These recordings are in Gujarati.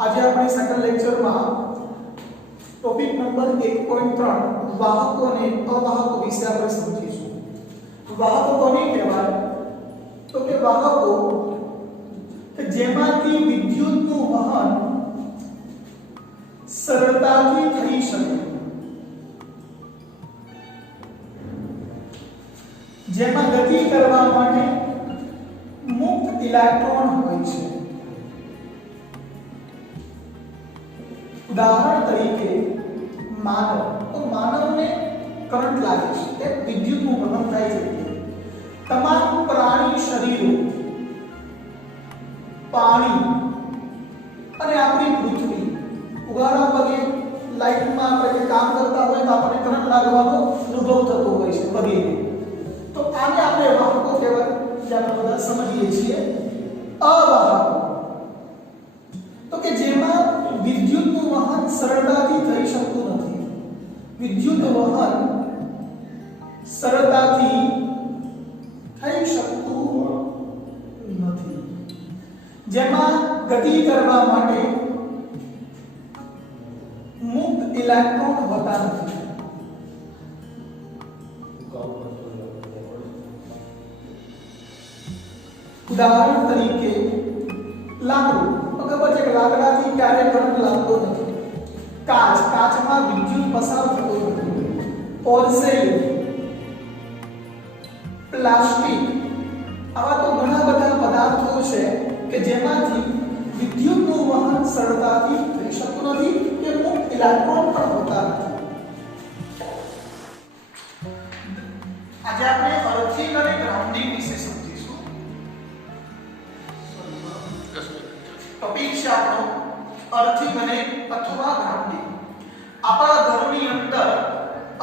આજે આપણે સેકન્ડ લેક્ચરમાં ટોપિક નંબર 1.3 વાહકો અને અવાહકો વિશે આપણે સમજીશું. વાહકો કોને કહેવાય? તો કે વાહકો કે જેમાંથી વિદ્યુતનું વહન સરળતાથી થઈ શકે, જેમાં ગતિ કરવા માટે મુક્ત ઇલેક્ટ્રોન હોય છે. ઉદાહરણ તરીકે માનવ, તો માનવને કરંટ લાગે છે, તે વિદ્યુતનું વહન થાય છે. તમામ પ્રાણી શરીરો, પાણી અને આપણી પૃથ્વી, ઉદાહરણ પગે લાઈટમાં આપણે કામ કરતા હોય તો આપણને કરંટ લાગવાનો અનુભવ થતો હોય છે વગેરે. તો આને આપણે વાહકો કહેવાય, જે આપણે બધા સમજીએ છીએ. અવાહકો તો કે જેમાં વિદ્યુતનું વહન સરળતાથી થઈ શકતું નથી. વિદ્યુત વહન સરળતાથી થઈ શકતું નથી, જેમાં ગતિ કરવા માટે મુક્ત ઇલેક્ટ્રોન હોતા નથી. ઉદાહરણ તરીકે લાકડું, તો ખબર છે કે લાકડાથી ક્યારેય કરંટ લાગતો નથી. કાચમાં વિદ્યુત પસાર થતો નથી. પોર્સેલેન, પ્લાસ્ટિક, આવા તો ઘણા બધા પદાર્થો છે કે જેમાંથી વિદ્યુતનું વહન સરળતાથી થઈ શકતું નથી કે મુક્ત ઇલેક્ટ્રોન પણ હોતા નથી. આજે આપણે અર્થિંગ અને ગ્રાઉન્ડિંગ વિશે સમજીશું. ટોપિક છે આપણો અર્થિંગ અને અથવા ગ્રાઉન્ડિંગ. આપણા ઘરની અંદર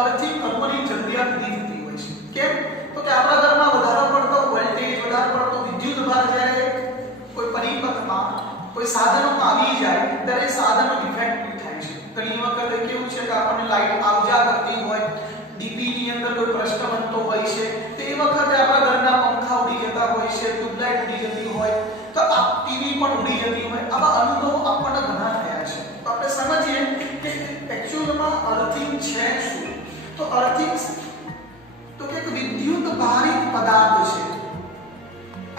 અર્થિંગ કરવાની જરૂરિયાત નથી થતી હોય છે. કેમ? તો કે આપણા ઘરમાં વધારે પડતો વોલ્ટેજ, વધારે પડતો વિદ્યુત ભાર જ્યારે કોઈ પરિપથમાં કોઈ સાધનોમાં આવી જાય ત્યારે સાધનો ડિફેક્ટિવ થાય છે. ઘણી વખત કેવું છે કે આપણને લાઈટ આવજા કરતી હોય, ડીપી ની અંદર કોઈ પ્રશ્ન બનતો હોય છે, તો એ વખતે આપણા ઘરના પંખા ઉડી જતા હોય છે, ટ્યુબલાઇટ ઉડી જતી હોય, તો ટીવી પણ ઉડી જતી હોય. આવા અનુભવો આપણને ઘણા થયા છે. તો આપણે સમજીએ કે એક્ચ્યુઅલમાં અર્થિંગ છે શું. તો અર્થિંગ તો કે એક વિદ્યુત ભારિત પદાર્થ છે.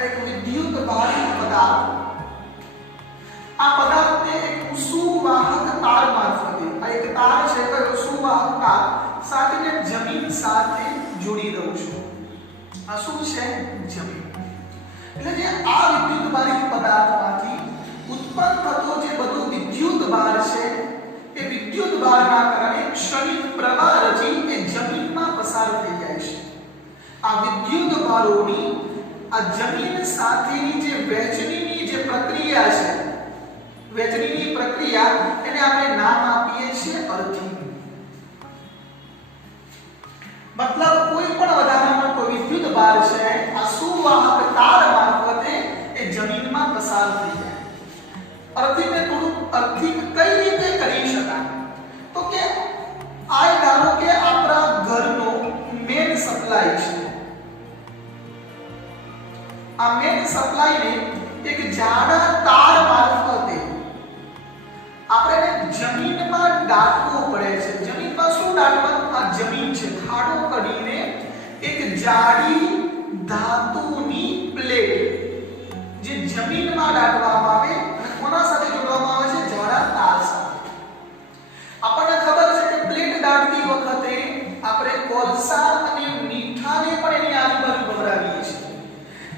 એક વિદ્યુત ભારિત પદાર્થ, આ પદાર્થને એક સુવાહક તાર મારફતે, આ એક તાર છે કે સુવાહક તાર સાથે જમીન સાથે જોડી દઉં છું. આ શું છે? જમીન. એટલે જે આ વિદ્યુત ભારિત પદાર્થમાંથી ઉત્પન્ન થતો જે બધો વિદ્યુત ભાર છે, એ વિદ્યુત ભારના કારણે ક્ષણિક પ્રવાહ રચી એ જમીનમાં પસાર થઈ જાય છે. આ વિદ્યુત ભારોની આ જમીન સાથેની જે વહેંચણીની જે પ્રક્રિયા છે, વહેંચણીની પ્રક્રિયા, એને આપણે નામ આપીએ છીએ અર્થિંગ. મતલબ કોઈ પણ વધારાનો કોઈ વિદ્યુત ભાર છે, આ સુવાહક તાર મારફતે એ જમીનમાં પસાર થઈ જાય. અર્થિંગને થોડું અર્થિંગ કઈ રીતે કરી શકાય? તો કે આ ધારો કે આપણા ઘરનો મેન સપ્લાય છે. આ મેન સપ્લાયને એક જાડા તાર મારફતે આપણે જમીનમાં દાટવો પડે છે. જમીનમાં શું દાટવાનું? આ જમીન છે, ખાડો કરીને એક જાડી ધાતુની પ્લેટ જે જમીનમાં દાટવામાં આવે અને કોના સાથે જોડવામાં આવે છે? જાડા તાર સાથે. આપણને ખબર છે કે પ્લેટ દાટતી વખતે આપણે કોલસા અને મીઠાને પણ એની આજુબાજુ ભભરાવીએ છીએ.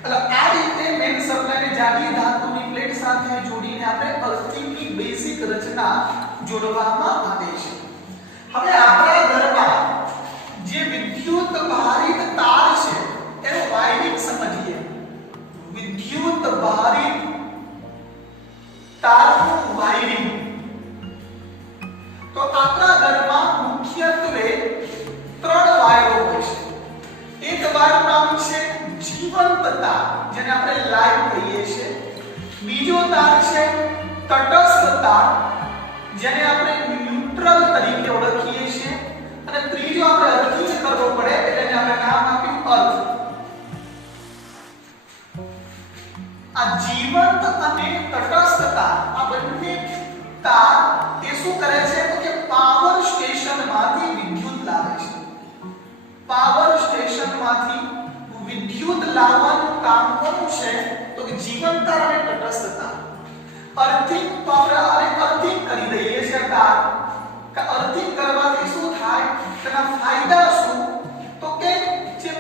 એટલે આ રીતે મેન સપ્લાયને જાડી ધાતુની પ્લેટ સાથે જોડીને આપણે અર્થિંગની બેઝિક રચના જોડવામાં આવે છે. હવે આપણા ઘરમાં જે વિદ્યુત ભારિત તાર છે એનો વાયરિંગ સમજીએ. વિદ્યુત ભારિત તારનું વાયરિંગ. તો આપણા ઘરમાં મુખ્યત્વે 3 વાયરો હોય છે. એક વાયરનું નામ છે જીવંત તાર, જેને આપણે લાઈવ કહીએ છીએ. બીજો તાર છે તટસ્થ તાર, જેને આપણે ન્યુટ્રલ તરીકે ઓળખીએ છીએ. અને ત્રીજો આપણે અર્થિંગ કરવો પડે એટલે એને આપણે નામ આપ્યું અર્થ. આ જીવંત અને તટસ્થ તાર, આ બંને તાર તે શું કરે છે તો કે પાવર સ્ટેશનમાંથી વિદ્યુત લાવે છે. પાવર સ્ટેશનમાંથી વિદ્યુત લાવવાનું કામ કોનું છે તો કે જીવન તાર અને તટસ્થ તાર. અર્થિંગ પાવર અને અર્થિંગ કરી દઈએ છે તાર કે અર્થિંગ કરવાથી શું થાય તેના ફાયદા શું તો કે જે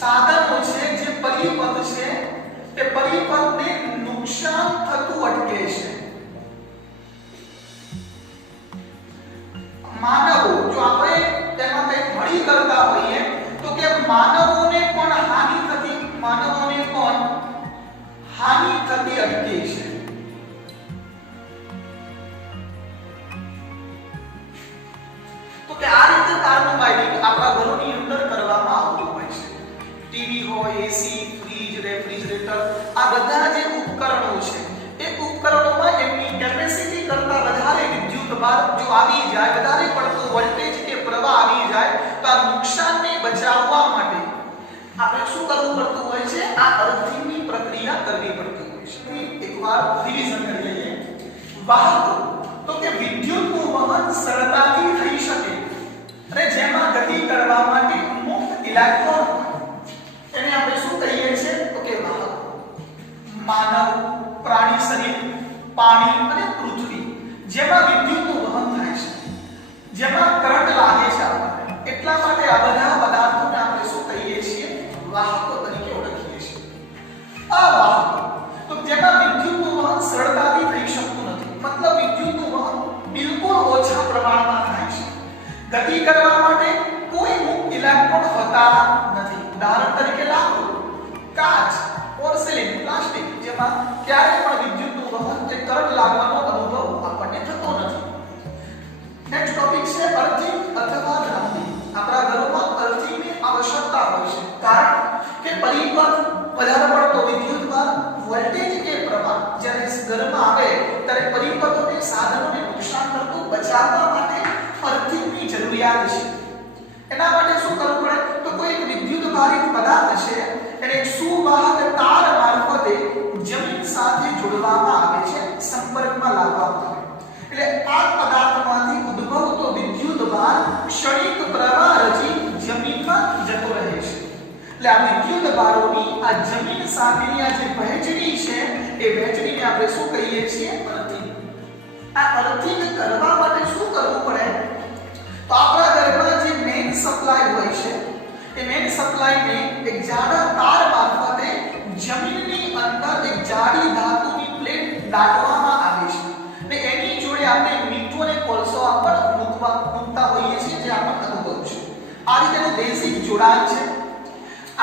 સાધનો છે જે પરિપથ છે તે પરિપથને નુકસાન થતું અટકે છે. માનવો જો આપણે તેમાં કંઈ ભળી કરતા હોઈએ તો કે માનવોને પણ હાનિ થતી અટકે છે. તો કે આ રીતે તારનું વાયરિંગ આપણા ઘરોની અંદર કરવામાં આવતું હોય છે. ટીવી હોય, એસી, ફ્રીજ, રેફ્રિજરેટર આ બધા જે ઉપકરણો છે એ ઉપકરણોમાં એમની કેપેસિટી કરતા વધારે વિદ્યુત ભાર જો આવી જાય, વધારે પડતો વોલ્ટેજ કે પ્રવાહ આવી જાય તો આ નુકસાનને બચાવવા માટે આપણે શું કરવું પડતું હોય છે? આ અર્થિંગની પ્રક્રિયા કરવી પડતી હોય છે. એકવાર રિવિઝન કરી લઈએ. વાહક તો કે વિદ્યુતનું વહન સરળતાથી થઈ શકે અને જેમાં ગતિ કરવા માટે મુક્ત ઇલેક્ટ્રોન એને આપણે શું કહીએ છીએ તો કે વાહક. માનવ, પ્રાણી શરીર, પાણી અને પૃથ્વી જેમાં વિદ્યુતનું વહન થાય છે, જેમાં કરંટ લાગે છે આપણને, એટલા માટે આ બધા પદાર્થોને આપણે શું કહીએ છીએ? વાહકો તરીકે ઓળખીએ છીએ. આ વાહકો તો જેમાં વિદ્યુતનું વહન સરળતાથી થઈ શકતું નથી, મતલબ વિદ્યુતનું વહન બિલકુલ ઓછા પ્રમાણમાં થાય છે. ગતિ કરવા માટે કોઈ મુક્ત ઇલેક્ટ્રોન હોતા નથી. ઉદાહરણ તરીકે લાકડું, કાચ, પોર્સેલિન, પ્લાસ્ટિક જેમાં ક્યારેય પણ વિદ્યુતનું વહન કે કરંટ લાગવાનો અનુભવ આપણને થતો નથી. નેક્સ્ટ ટોપિક છે અર્થિંગ અથવા ગ્રાઉન્ડિંગ. આપણા ઘરોમાં અર્થિંગની આવશ્યકતા હોય છે કારણ કે પરિપથ વધારે પડતો વિદ્યુત ભાર, વોલ્ટેજ કે પ્રવાહ જ્યારે ઘરમાં આવે ત્યારે પરિપથોને, સાધનોને નુકસાન કરતું બચાવવા માટે અર્થિંગની જરૂરિયાત છે. એના માટે શું કરવું પડે તો કોઈ એક વિદ્યુત ભારિત પદાર્થ છે એને એક સુવાહક તાર મારફતે જમીન સાથે જોડવામાં આવે છે, સંપર્કમાં લાવવામાં આવે. એટલે આ પદાર્થમાંથી ઉદ્ભવતો વિદ્યુત ભાર ક્ષણિક પ્રવાહ રચી જમીનમાં જતો રહે છે. એટલે આ વિદ્યુત ભારોની આ જમીન સાથેની આ જે વહેંચણી છે એ વહેંચણીને આપણે શું કહીએ છીએ? અર્થિંગ. આ અર્થિંગ કરવા માટે શું કરવું પડે તો આપણા ઘરમાં જે મેઇન સપ્લાય હોય છે એ મેઇન સપ્લાયને એક જાડા તાર મારફતે જમીનની અંદર એક જાડી ધાતુની પ્લેટ દાટવામાં આવે છે અને એની જોડે આપણે મીઠું અને કોલસો પણ મૂકતા હોઈએ છીએ જે આપણને અનુભવ છે. આ રીતેનું બેઝિક જોડાણ છે.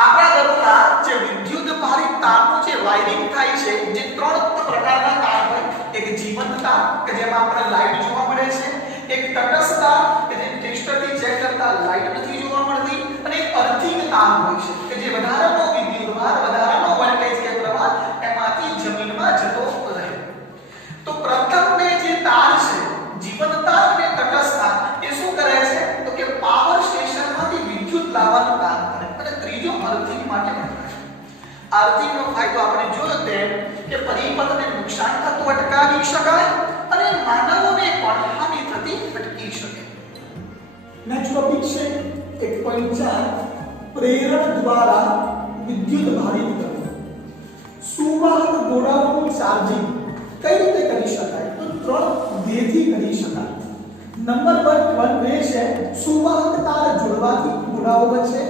આપણા ઘરમાં જે વિદ્યુત ભારિત તારનું જે વાયરિંગ થાય છે, જે ત્રણ પ્રકારના તાર હોય, એક જીવંત તાર કે જેમાં આપણે લાઈટ જોવા મળે છે, એક તટસ્થ તાર કે જે ટેસ્ટરથી ચેક કરતા લાઈટ નથી જોવા મળતી, અને એક અર્થિંગ તાર હોય છે કે જે વધારાનો વિદ્યુત ભાર, વધારાનો વોલ્ટેજ કે પ્રવાહ એમાંથી જમીનમાં જતો રહે. તો પ્રથમ જે તાર છે જીવંત તાર અને તટસ્થ તાર એ શું કરે છે તો કે પાવર સ્ટેશનમાંથી વિદ્યુત લાવવાનું કામ કરે. અને ત્રીજો અર્થિંગ માટે વપરાય. અર્થિંગનો ફાયદો આપણે જોયો તેમ કે પરિપથને નુકસાન થતું અટકાવી શકાય અને માનવોને પણ હાનિ થતી અટકી શકે. નેક્સ્ટ ટોપિક છે 1.4 પ્રેરણ દ્વારા વિદ્યુત ભારિત કરવું. સુવાહક ગોળાઓનું ચાર્જિંગ કઈ રીતે કરી શકાય તો ત્રણ વેથી કરી શકાય. નંબર 1 છે સુવાહક તાર જોડવાથી ગોળાઓ વચ્ચે,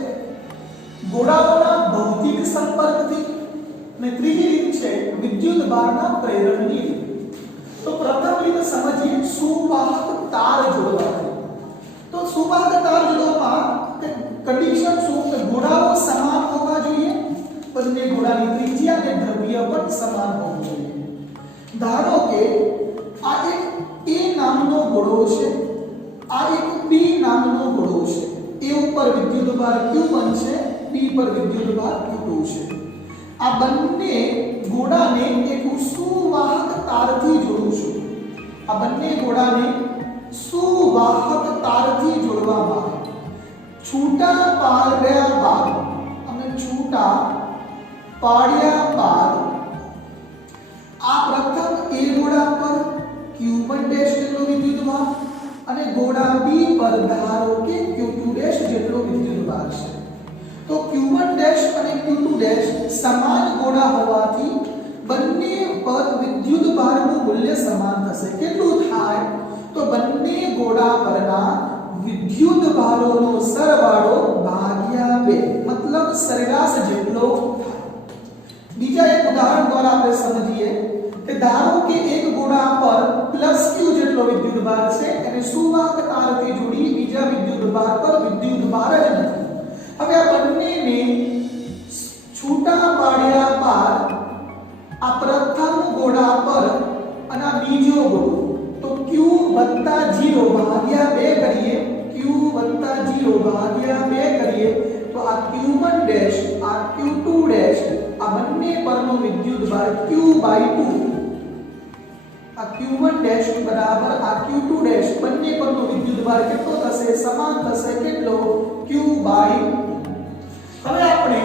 ગોળાઓના ભૌતિક સંપર્કથી, અને ત્રીજી રીત છે વિદ્યુત ભારના પ્રેરણની રીત. તો પ્રથમ રીત સમજીએ સુવાહક તાર જોડવાથી. તો સુવાહક તાર જોડવામાં કન્ડિશન શું કે ગોળાઓ સમાન હોવા જોઈએ, બંને ગોળાની ત્રિજ્યા અને દ્રવ્ય પણ સમાન હોવું જોઈએ. ધારો કે આ એક A નામનો ગોળો છે, આ એક B નામનો ગોળો છે. A ઉપર વિદ્યુત ભાર Q1 છે, B પર વિદ્યુત ભાર Q2 છે. આ બંને ગોળાને એક સુવાહક તારથી જોડું છું. આ બંને ગોળાને સુવાહક તારથી જોડવામાં આવે. છૂટા પાડ્યા બાદ આ પ્રથમ A ગોળા પર Q1 ડેશ જેટલો વિદ્યુતભાર અને ગોળા B પર ધારો કે Q2 ડેશ જેટલો વિદ્યુતભાર છે. તો Q1 ડેશ અને Q2 ડેશ સમાન ગોળા હોવાથી બંને પર વિદ્યુતભારનું મૂલ્ય સમાન થશે. કેટલું થાય? તો બંને ગોળા પરના વિદ્યુતભારોનો સરવાળો ભાગ્યા 2 મતલબ સરેરાશ જેટલો થાય. બીજા એક ઉદાહરણ દ્વારા આપણે સમજીએ કે ધારો કે એક ગોળા પર +Q જેટલો વિદ્યુતભાર છે અને સુવાહક તારથી જોડી બીજા વિદ્યુતભાર પર વિદ્યુતભાર જ નથી. હવે આ બંનેને છૂટા પાડ્યા બાદ આ પ્રથમ ગોળા પર અને આ બીજો ગોળો તો Q + 0 ભાગ્યા 2 કરીએ Q + 0 ભાગ્યા 2 કરીએ તો આ Q1 ડેશ આ Q2 ડેશ આ બંને પરનો વિદ્યુતભાર Q/2 આ Q1 ડેશ બરાબર આ Q2 ડેશ બંને પરનો વિદ્યુતભાર કેટલો થશે? સમાન થશે. કેટલો? Q/2. હવે આપણે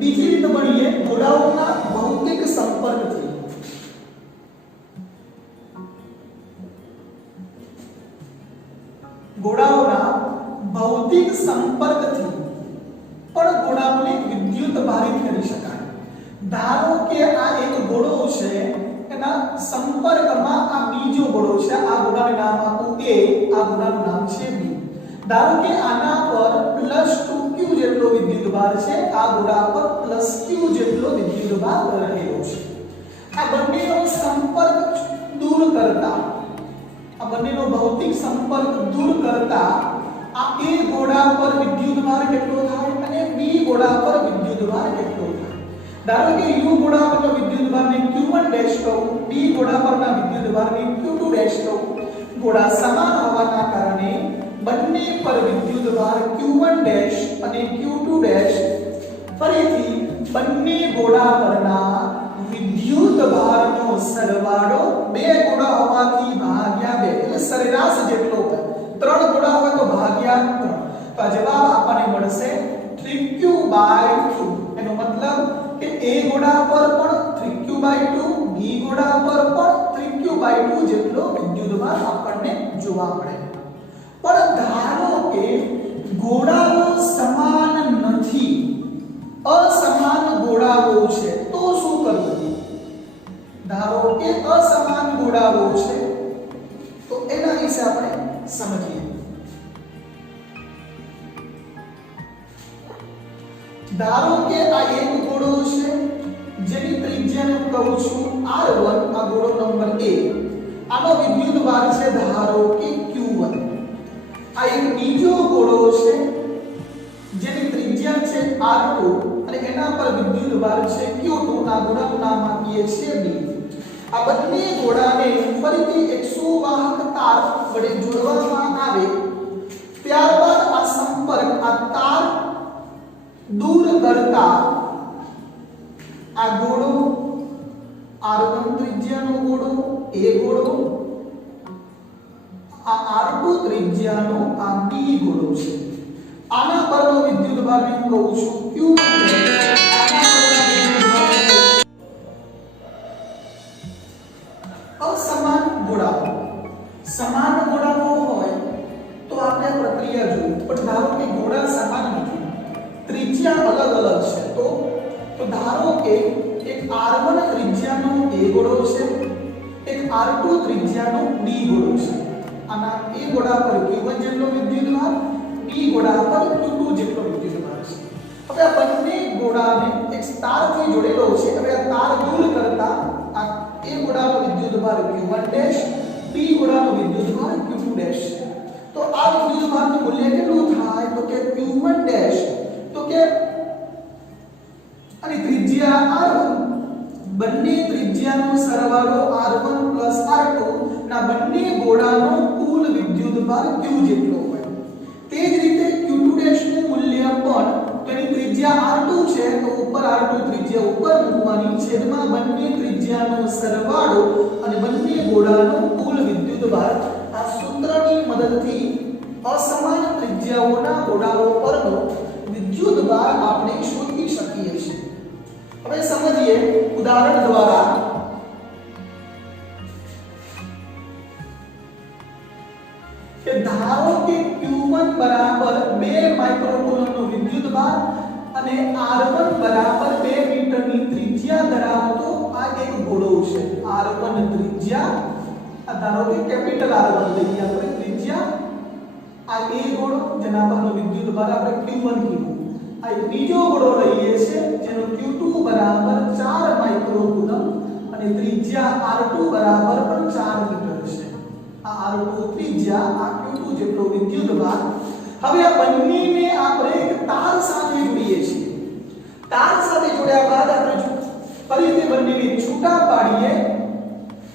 બીજી રીત ભણીએ ગોળાઓના ભૌતિક સંપર્કથી. ગોળાઓના ભૌતિક સંપર્કથી પણ ગોળાઓને વિદ્યુત ભારિત કરી શકાય. ધારો કે આ એક ગોળો છે એના સંપર્કમાં આ બીજો ગોળો છે. આ ગોળાને નામ આપું A, આ ગોળાનું નામ છે B. ધારો કે આના પર +2Q જેટલો વિદ્યુતભાર છે, આ ગોળા પર +Q જેટલો વિદ્યુતભાર રહેલો છે. આ બંનેનો સંપર્ક દૂર કરતા આ બંનેનો ભૌતિક સંપર્ક દૂર કરતા આ A ગોળા પર વિદ્યુતભાર કેટલો થાય અને B ગોળા પર વિદ્યુતભાર કેટલો થાય. ધારો કે U ગોળા પરનો વિદ્યુતભારને Q1 ડેશ કહું, B ગોળા પરના વિદ્યુતભારને Q2 ડેશ કહું. ગોળા સમાન હોવાના કારણે બંને પર વિદ્યુતભાર Q1 ડેશ અને Q2 ડેશ ફરીથી બંને ગોળા પરના વિદ્યુતભારનો સરવાળો બે ગોળા હોવાથી ભાગ્યા 2 એટલે સરેરાશ જેટલો હોય. 3 ગોળા હોય તો ભાગ્યા 3. તો આ જવાબ આપણને મળશે 3Q/2. એનો મતલબ કે A ગોળા પર પણ 3Q/2, B ગોળા પર પણ 3Q/2 જેટલો વિદ્યુતભાર આપણને જોવા મળે. પણ ધારો કે ગોળાઓ સમાન નથી, અસમાન ગોળાઓ છે, તો શું કરવું? ધારો કે અસમાન ગોળાઓ છે તો એના વિશે આપણે સમજીએ. ધારો કે આ એક ગોળો છે જેની ત્રિજ્યાને હું કહું છું R1, આ ગોળો નંબર A. આનો વિદ્યુતભાર છે ધારો કે Q1. આ એક બીજો ગોળો છે જેની ત્રિજ્યા છે R2 અને એના પર વિદ્યુતભાર છે Q2. આ ગોળાનું નામ આપીએ છીએ B. આ બંને ગોળાને ફરીથી એક સુવાહક તાર વડે જોડવામાં આવે, ત્યારબાદ આ સંપર્ક આ તાર દૂર કરતા આ ગોળો R1 ત્રિજ્યાનો ગોળો A ગોળો, આ R2 ત્રિજ્યાનો આ B ગોળો છે. આના પરનો વિદ્યુતભાર હું કહું છું Q1. અસમાન ગોળાઓ, સમાન ગોળાઓ હોય તો આપણે પ્રક્રિયા જોઈ, પણ ધારો કે ગોળા સમાન નથી, ત્રિજ્યા અલગ અલગ છે, તો ધારો કે એક R1 ત્રિજ્યાનો A ગોળો છે, એક R2 ત્રિજ્યાનો B ગોળો છે. આના A ગોળા પર Q1 જેટલો વિદ્યુતભાર, B ગોળા પર Q2 જેટલો વિદ્યુતભાર છે. હવે આ બંને ગોળાને એક તારથી જોડેલો છે. હવે આ તાર દૂર કરતા આ A ગોળાનો વિદ્યુતભાર Q1 ડેશ, B ગોળાનો વિદ્યુતભાર Q2 ડેશ છે. તો આ વિદ્યુતભારનું મૂલ્ય કેટલું થાય? તો કે Q1 ડેશ તો કે અને ત્રિજ્યા R1, બંને ત્રિજ્યાનો સરવાળો R1 + R2 ના બંને ગોળાનો કુલ વિદ્યુતભાર Q જેટલો હોય. તે જ રીતે Q2 નું મૂલ્ય પણ તેની ત્રિજ્યા R2 છે તો ઉપર R2 ત્રિજ્યા ઉપર મૂકવાની, છેદમાં બંને ત્રિજ્યાનો સરવાળો અને બંને ગોળાનો કુલ વિદ્યુતભાર. આ સૂત્રની મદદથી અસમાન ત્રિજ્યાઓના ગોળાઓ પરનો વિદ્યુતભાર આપણે શોધી શકીએ છીએ. હવે સમજીએ ઉદાહરણ દ્વારા. માઇક્રોકુલમનો વિદ્યુતભાર અને R1 બરાબર 2 મીટરની ત્રિજ્યા ધરાવતો આ એક ગોળો છે. R1 ત્રિજ્યા, આ ધારો કે કેપિટલ R1 લઈએ આપણે ત્રિજ્યા, આ એ ગોળો જેના પરનો વિદ્યુતભાર આપણે Q1 કીધું. આ એક બીજો ગોળો લઈએ છે જેનો Q2 બરાબર 4 માઇક્રોકુલમ અને ત્રિજ્યા R2 બરાબર પણ 4 મીટર છે. આ R2 ત્રિજ્યા, આ Q2 જેટલો વિદ્યુતભાર. હવે આ બંનેને આપણે એક તાર સાથે જોડીએ છીએ. તાર સાથે જોડ્યા બાદ આપણે ફરીથી બંનેને છૂટા પાડીએ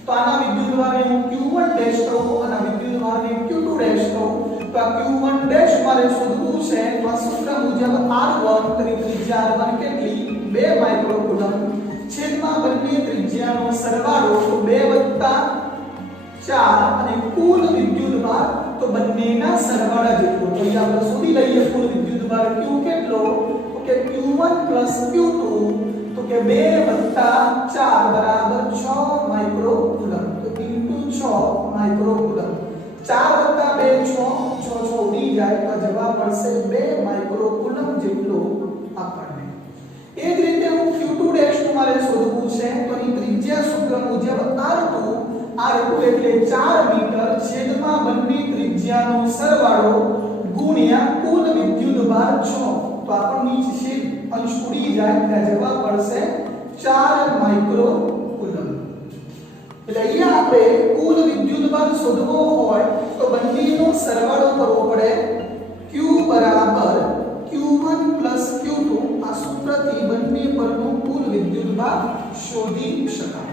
તો આના વિદ્યુતભારને હું Q1 ડેશ કહું અને આ વિદ્યુતભારને Q2 ડેશ કહું. તો આ Q1 ડેશ મારે શોધવું છે તો આ સૂત્ર મુજબ R1 તેની ત્રિજ્યા R1 કેટલી 2 માઇક્રોકુલમ છેદમાં બંને ત્રિજ્યાનો સરવાળો તો 2 + 4 અને કુલ વિદ્યુતભાર તો બંનેના સરવાળા જેટલો. તો અહીં આપણે શોધી લઈએ કુલ વિદ્યુતભાર Q કેટલો તો કે Q1 + Q2 તો કે 2 + 4 બરાબર 6 માઇક્રોકુલમ. તો * 6 માઇક્રોકુલમ. 4 + 2 6 6 ઉડી જાય તો જવાબ મળશે 2 માઇક્રોકુલમ જેટલો આપણને. એ જ રીતે હું Q2 ડેશ નું મારે શોધવું છે તો એની ત્રિજ્યા સૂત્ર મુજબ R2 એટલે 4 મીટર છેદમાં બંને ત્રિજ્યાનો સરવાળો ગુણ્યા કુલ વિદ્યુતભાર 6. તો આપણને છે અંશ ઉડી જાય એટલે જવાબ મળશે 4 માઇક્રોકુલમ. એટલે અહીંયા આપણે કુલ વિદ્યુતભાર શોધવો હોય તો બંનેનો સરવાળો કરવો પડે. Q બરાબર Q1 + Q2 આ સૂત્રથી બંને પરનો કુલ વિદ્યુતભાર શોધી શકાય.